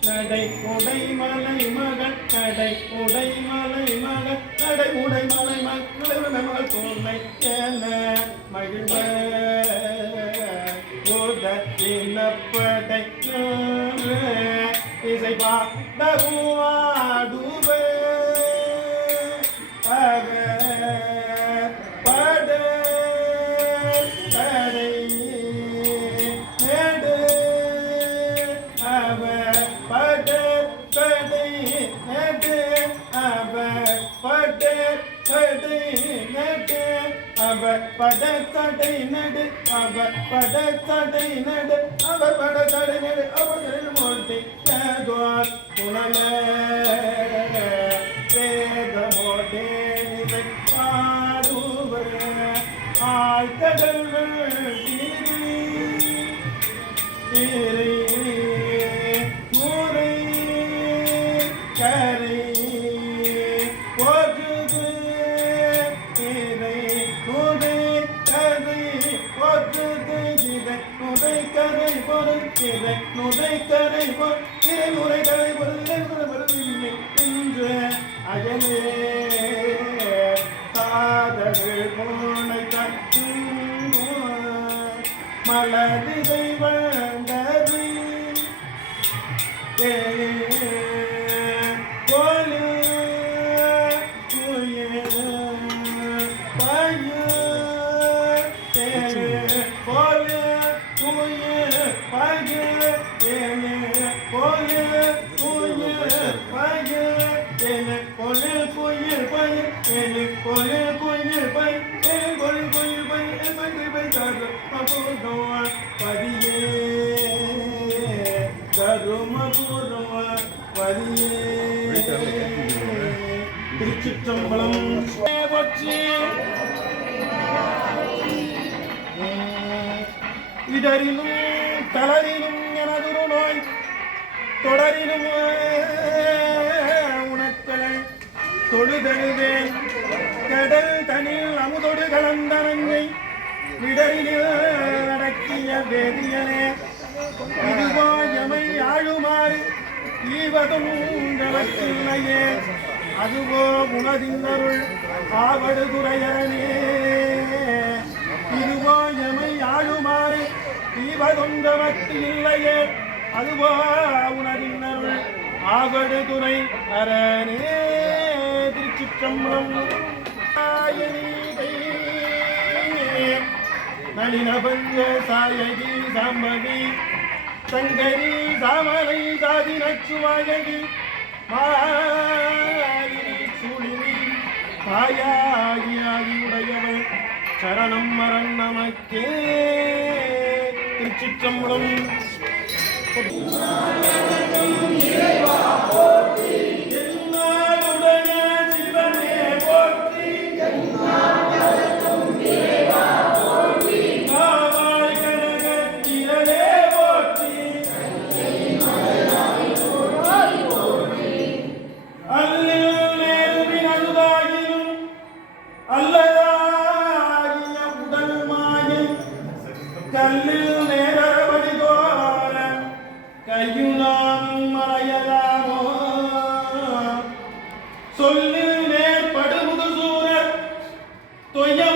நடை உடை மலை மகள் நடை உடை மலை மகள் நடை உடை மலை மகள் தோன்மை என மகிழ்வ இனப்படை இசை பாடுவ பட தடை நடு அவ பட தடை நடு அவ பட தடை நடு அவ பட தடை நடு அவ பட தடை நடு அவ பட தடை நடு அவர்கள் மோட்டி கேதுவார் புனல வேதமோடே நிலை பாடுவர் ஆழ்கடல் நீரை நூரை கரை போற்றுது இதை நுரை கரை போற்றுது இதை நுரை கரை பொருள் இதை நுரை கரை பொருள் இதை நுரை கரை பொருள் இன்று அயலே காதல் போனை கட்டு மலரிதை வந்தது போலு திருச்சிற்றம்பலம் இடரிலும் தளரிலும் எனதொரு நோய் தொடரிலும் உனக்களை தொழுதழுவேன் கடல் தனில் அமுதொடு கலந்தனங்கை விடரில் அடக்கிய வேதியனே இதுவோ எமை ஆழுமாறு ஈவதுங்களையே அதுவோ உனதின்னருள் ஆவடுதுறையனே இதுவோ எமை ஆழுமாறு ஈவதொந்தமக்கு இல்லையே அதுவோ உனதின்னருள் ஆவடுதுறை அரணே திருச்சிற்றம்பலம் நளினபஞ்ச சாயகி சாம்பவி சங்கரி சாமலை சாதி நச்சுவாயகி மாயிரி சூழினி தாயாகி உடையவள் சரணம் மரண் நமக்கே திருச்சிற்றம்பலம் தொய